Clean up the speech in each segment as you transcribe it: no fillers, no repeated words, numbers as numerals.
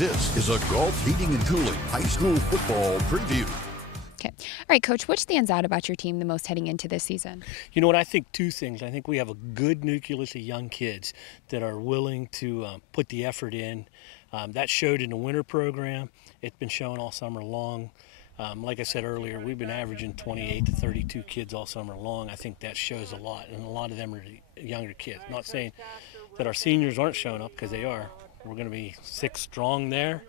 This is a Gault Heating and Cooling High School Football Preview. Okay. All right, Coach, what stands out about your team the most heading into this season? You know what, I think two things. I think we have a good nucleus of young kids that are willing to put the effort in. That showed in the winter program. It's been shown all summer long. Like I said earlier, we've been averaging 28 to 32 kids all summer long. I think that shows a lot, and a lot of them are younger kids. Not saying that our seniors aren't showing up, because they are. We're going to be 6 strong there.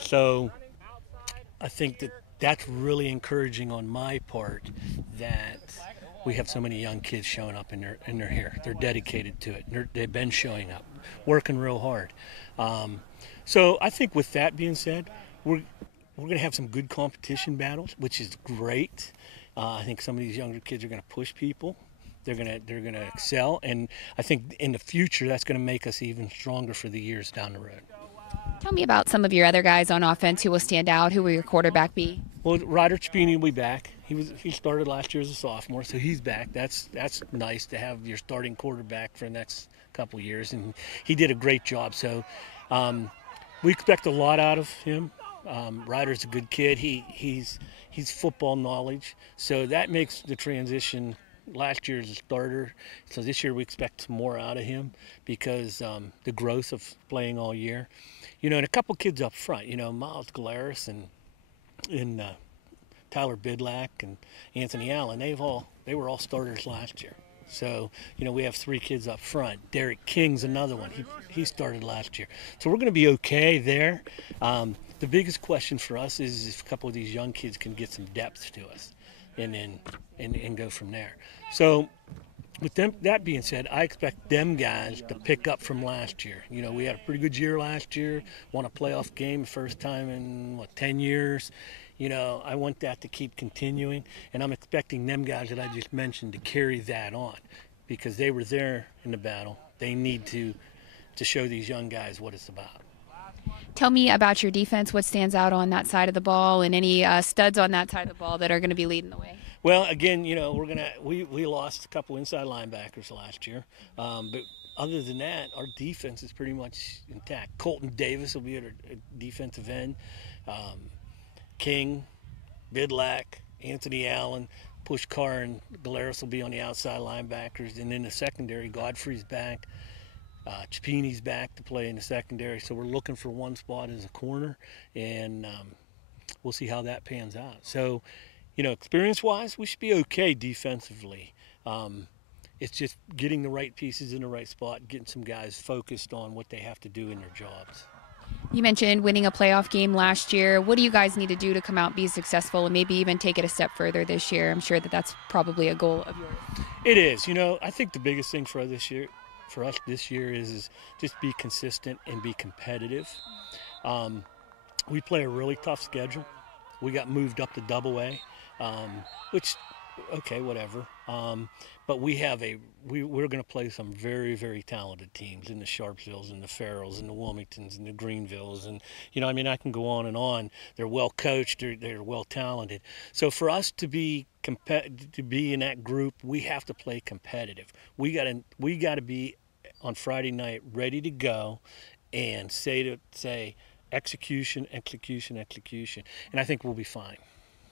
So I think that that's really encouraging on my part, that we have so many young kids showing up and they're here. They're dedicated to it. They've been showing up, working real hard. So I think with that being said, we're going to have some good competition battles, which is great. I think some of these younger kids are going to push people. They're going to excel, and I think in the future that's going to make us even stronger for the years down the road. Tell me about some of your other guys on offense who will stand out. Who will your quarterback be? Well, Ryder Chapini will be back. He started last year as a sophomore, so he's back. That's nice to have your starting quarterback for the next couple of years, and he did a great job. So we expect a lot out of him. Ryder's a good kid. He's football knowledge, so that makes the transition. Last year as a starter, so this year we expect more out of him because the growth of playing all year. You know, and a couple kids up front, you know, Miles Galaris and Tyler Bidlack and Anthony Allen, they were all starters last year. So, you know, we have 3 kids up front. Derek King's another one. He started last year. So we're going to be okay there. The biggest question for us is if a couple of these young kids can get some depth to us and go from there. So with that being said, I expect them guys to pick up from last year. You know, we had a pretty good year last year, won a playoff game first time in, 10 years. You know, I want that to keep continuing, and I'm expecting them guys that I just mentioned to carry that on because they were there in the battle. They need to show these young guys what it's about. Tell me about your defense. What stands out on that side of the ball, and any studs on that side of the ball that are going to be leading the way? Well, again, you know, we lost a couple inside linebackers last year, but other than that, our defense is pretty much intact. Colton Davis will be at a defensive end. King, Bidlack, Anthony Allen, Pushkar, and Galaris will be on the outside linebackers, and in the secondary, Godfrey's back. Chapini's back to play in the secondary, so we're looking for one spot as a corner, and we'll see how that pans out. So, you know, experience-wise, we should be okay defensively. It's just getting the right pieces in the right spot, getting some guys focused on what they have to do in their jobs. You mentioned winning a playoff game last year. What do you guys need to do to come out and be successful and maybe even take it a step further this year? I'm sure that that's probably a goal of yours. It is. You know, I think the biggest thing for us this year is just be consistent and be competitive. We play a really tough schedule. We got moved up to Double A, which, okay, whatever. But we're going to play some very, very talented teams in the Sharpsvilles and the Farrells and the Wilmingtons and the Greenvilles. And, you know, I mean, I can go on and on. They're well coached. They're well talented. So for us to be in that group, we have to play competitive. We got to be on Friday night ready to go and say execution, execution, execution. And I think we'll be fine.